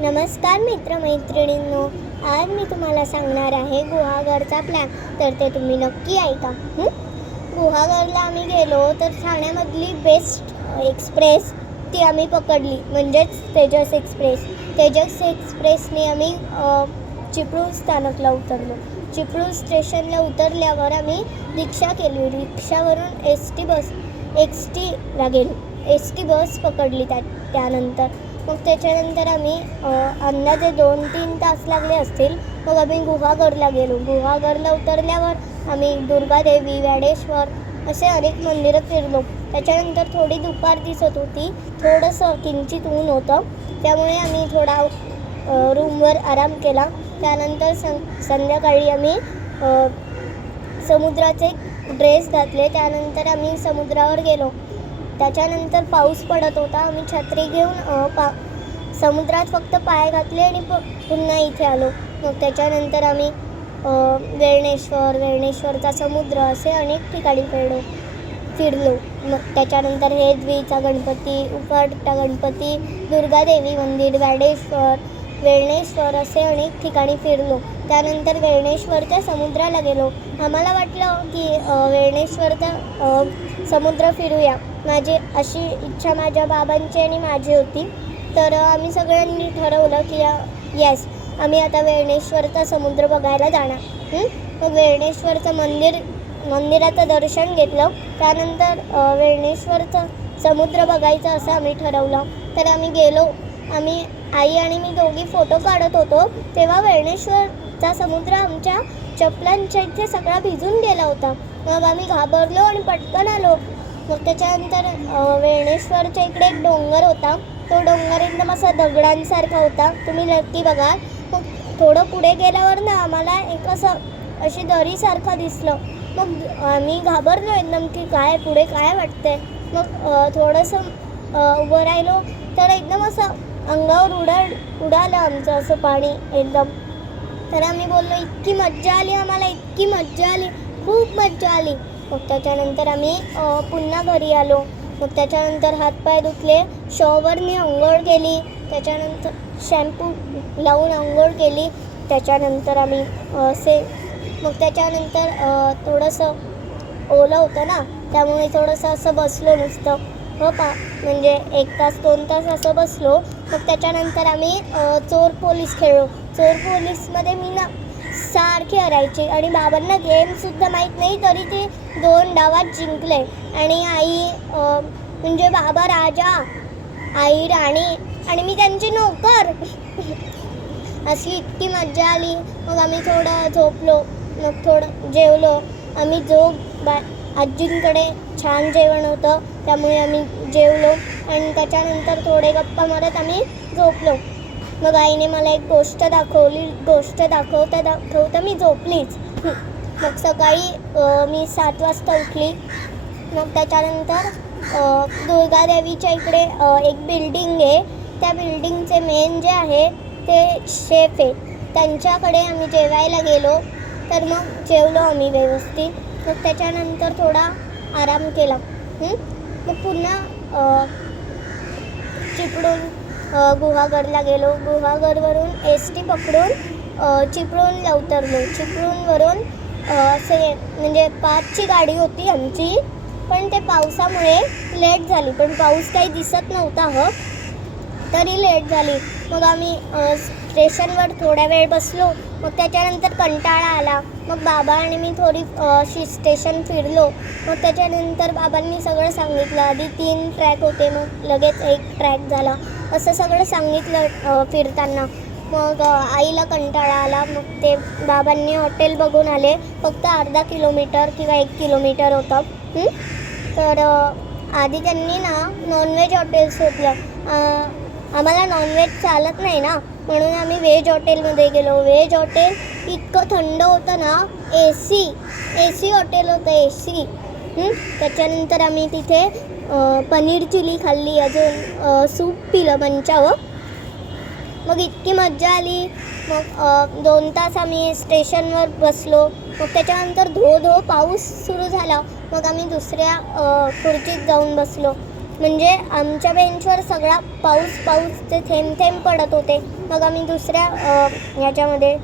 नमस्कार मित्रमैत्रिणींनो आज मी तुम्हाला सांगणार आहे गुहागरचा प्लॅन तर ते तुम्ही नक्की ऐका गुहागरला आम्ही गेलो तर ठाण्यामधली बेस्ट एक्सप्रेस ती आम्ही पकडली. म्हणजेच तेजस एक्सप्रेस तेजस एक्सप्रेसने आम्ही चिपळूण स्थानकला उतरलो. चिपळूण स्टेशनला उतरल्यावर आम्ही रिक्षा केली. रिक्षावरून एस टी बस एस टीला गेलो. एस टी बस पकडली त्या त्यानंतर. मग त्याच्यानंतर आम्ही अ, अंदाजे दोन तीन तास लागले असतील. मग आम्ही गुहागरला गेलो. गुहागरला उतरल्यावर आम्ही दुर्गादेवी व्याडेश्वर असे अनेक मंदिरं फिरलो. त्याच्यानंतर थोडी दुपार दिसत होती. थोडंसं किंचित ऊन होतं. त्यामुळे आम्ही थोडा रूमवर आराम केला. त्यानंतर सं संध्याकाळी आम्ही समुद्राचे ड्रेस घातले. त्यानंतर आम्ही समुद्रावर गेलो. त्याच्यानंतर पाऊस पडत होता. आम्ही छत्री घेऊन पा समुद्रात फक्त पाय घातले आणि प पुन्हा इथे आलो. मग त्याच्यानंतर आम्ही वेळणेश्वर वेळणेश्वरचा समुद्र असे अनेक ठिकाणी फिरलो फिरलो. मग त्याच्यानंतर हे द्वीचा गणपती उफाटचा गणपती दुर्गादेवी मंदिर व्याडेश्वर वेळणेश्वर असे अनेक ठिकाणी फिरलो. त्यानंतर वेळणेश्वरच्या समुद्राला गेलो. आम्हाला वाटलं की वेळणेश्वरचा समुद्र फिरूया. माझी अशी इच्छा माझ्या बाबांची आणि माझी होती. तर आम्ही सगळ्यांनी ठरवलं की येस आम्ही आता वेळणेश्वरचा समुद्र बघायला जाणार. मग वेळणेश्वरचं मंदिर मंदिराचं दर्शन घेतलं. त्यानंतर अ, वेळणेश्वरचं समुद्र बघायचं असं आम्ही ठरवलं. तर आम्ही गेलो. आम्ही आई आणि मी दोघी फोटो काढत होतो. तेव्हा वेळणेश्वरचा समुद्र आमच्या चपलांच्या इथे सगळा भिजून गेला होता. मग आम्ही घाबरलो आणि पटकन आलो. मग त्याच्यानंतर वेणेश्वरच्या इकडे एक डोंगर होता. तो डोंगर एकदम असा दगडांसारखा होता. तुम्ही नक्की बघा. मग थोडं पुढे गेल्यावर ना आम्हाला एक असं अशी दरीसारखं दिसलं. मग आम्ही घाबरलो एकदम की काय पुढे काय वाटतंय. मग थोडंसं उभं राहिलो. तर एकदम असं अंगावर उडा उडालं आमचं असं पाणी एकदम. तर आम्ही बोललो इतकी मज्जा आली आम्हाला इतकी मज्जा आली. खूप मज्जा आली. मग त्याच्यानंतर आम्ही पुन्हा घरी आलो. मग त्याच्यानंतर हातपाय धुतले शॉवरनी अंघोळ केली. त्याच्यानंतर शॅम्पू लावून अंघोळ केली. त्याच्यानंतर आम्ही असे मग त्याच्यानंतर थोडंसं ओलं होतं ना त्यामुळे थोडंसं असं बसलो नुसतं. हो पा म्हणजे एक तास दोन तास असं बसलो. मग त्याच्यानंतर आम्ही चोर पोलीस खेळलो. चोर पोलीसमध्ये मी ना सारखे हरायचे. आणि बाबांना गेमसुद्धा माहीत नाही तरी ते दोन डावात जिंकले. आणि आई म्हणजे बाबा राजा आई राणी आणि मी त्यांची नोकर. अशी इतकी मज्जा आली. मग आम्ही थोडं झोपलो. मग थोडं जेवलो. आम्ही झोप बा आजींकडे छान जेवण होतं. त्यामुळे आम्ही जेवलो. आणि त्याच्यानंतर थोडे गप्पा मारत आम्ही झोपलो. मग आईने मला एक गोष्ट दाखवली गोष्ट दाखवता दाखवता मी झोपलीच. मग सकाळी मी सात वाजता उठली. मग त्याच्यानंतर दुर्गादेवीच्या इकडे एक बिल्डिंग आहे. त्या बिल्डिंगचे मेन जे आहे ते शेफ आहे. त्यांच्याकडे आम्ही जेवायला गेलो. तर मग जेवलो आम्ही व्यवस्थित. मग त्याच्यानंतर थोडा आराम केला. मग पुन्हा चिपडून गुहागरला गेलो. गुहागरवरून एस टी पकडून चिपळूण चिपळूणला उतरलो. चिपळूणवरून असे म्हणजे पाचची गाडी होती आमची पण ते पावसामुळे लेट झाली. पण पाऊस काही दिसत नव्हता हो. तरी लेट झाली. मग आम्ही स्टेशनवर थोड्या वेळ बसलो. मग त्याच्यानंतर कंटाळा आला. मग बाबा आणि मी थोडी अशी स्टेशन फिरलो. मग त्याच्यानंतर बाबांनी सगळं सांगितलं. आधी तीन ट्रॅक होते. मग लगेच एक ट्रॅक झाला. असं सगळं सांगितलं फिरताना. मग आईला कंटाळा आला. मग ते बाबांनी हॉटेल बघून आले. फक्त अर्धा किलोमीटर किंवा एक किलोमीटर होतं. तर आधी त्यांनी ना नॉनव्हेज हॉटेल्स शोधलं. आम्हाला नॉनव्हेज चालत नाही ना. म्हणून आम्ही व्हेज हॉटेलमध्ये गेलो. व्हेज हॉटेल इतकं थंड होतं ना. A C A C hotel होतं ए सी त्याच्यानंतर आम्ही तिथे पनीर चिली खाल्ली अजून सूप पिलं पंचावं मग इतकी मज्जा आली. मग दोन तास आम्ही स्टेशनवर बसलो. मग त्याच्यानंतर धो धो पाऊस सुरू झाला. मग आम्ही दुसऱ्या खुर्चीत जाऊन बसलो. म्हणजे आमच्या बेंचवर सगळा पाऊस पाऊस ते थेंब थेंब पडत होते. मग आम्ही दुसऱ्या याच्यामध्ये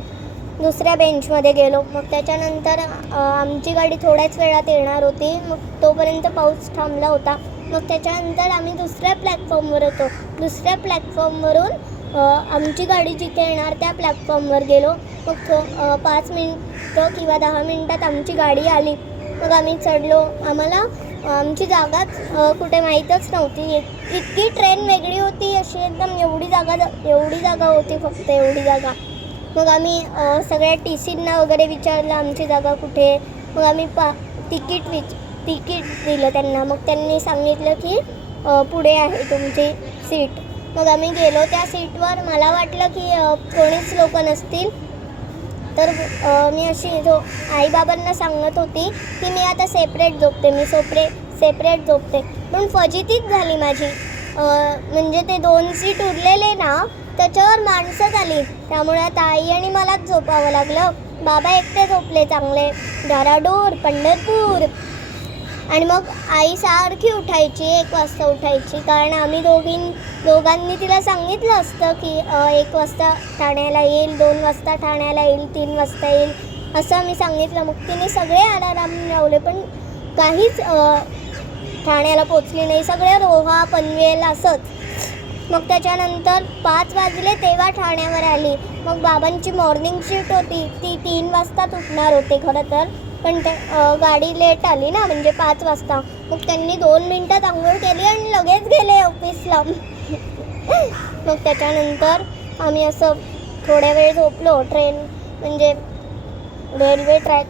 दुसऱ्या बेंचमध्ये गेलो. मग त्याच्यानंतर आमची गाडी थोड्याच वेळात येणार होती. मग तोपर्यंत पाऊस थांबला होता. मग त्याच्यानंतर आम्ही दुसऱ्या प्लॅटफॉर्मवर होतो. दुसऱ्या प्लॅटफॉर्मवरून आमची गाडी जिथे येणार त्या प्लॅटफॉर्मवर गेलो. मग थो पाच मिनटं किंवा दहा मिनटात आमची गाडी आली. मग आम्ही चढलो. आम्हाला आमची जागाच कुठे माहीतच नव्हती. इतकी ट्रेन वेगळी होती अशी एकदम एवढी जागा एवढी जागा होती फक्त एवढी जागा. मग आम्ही सगळ्या टी सींना वगैरे विचारलं आमची जागा कुठे. मग आम्ही पा तिकीट विच तिकीट दिलं त्यांना. मग त्यांनी सांगितलं की पुढे आहे तुमची सीट. मग आम्ही गेलो. त्या सीटवर मला वाटलं की कोणीच लोक नसतील. तर मी अशी जो आईबाबांना सांगत होती की मी आता सेपरेट झोपते. मी सोपरे सेपरेट झोपते. पण फजितीच झाली माझी. म्हणजे ते दोन सीट उरलेले ना त्याच्यावर माणसंच आली त्यामुळे आता आई आणि मलाच झोपावं लागलं. बाबा एकटे झोपले चांगले. धाराडूर पंढरपूर. आणि मग आई सारखी उठायची एक वाजता उठायची. कारण आम्ही दोघीं दोघांनी तिला सांगितलं असतं की एक वाजता ठाण्याला येईल दोन वाजता ठाण्याला येईल तीन वाजता येईल. असं आम्ही सांगितलं. मग तिने सगळे अलाराम लावले पण काहीच ठाण्याला पोचली नाही. सगळे रोहा पनवेल असंच. मग त्याच्यानंतर पाच वाजले तेव्हा ठाण्यावर आली. मग बाबांची मॉर्निंग शिफ्ट होती. ती तीन वाजता उठणार होते खरं तर. पण ते गाडी लेट आली ना म्हणजे पाच वाजता. मग त्यांनी दोन मिनटात आंघोळ केली आणि लगेच गेले ऑफिसला मग त्याच्यानंतर आम्ही असं थोड्या वेळ झोपलो. ट्रेन म्हणजे रेल्वे ट्रॅक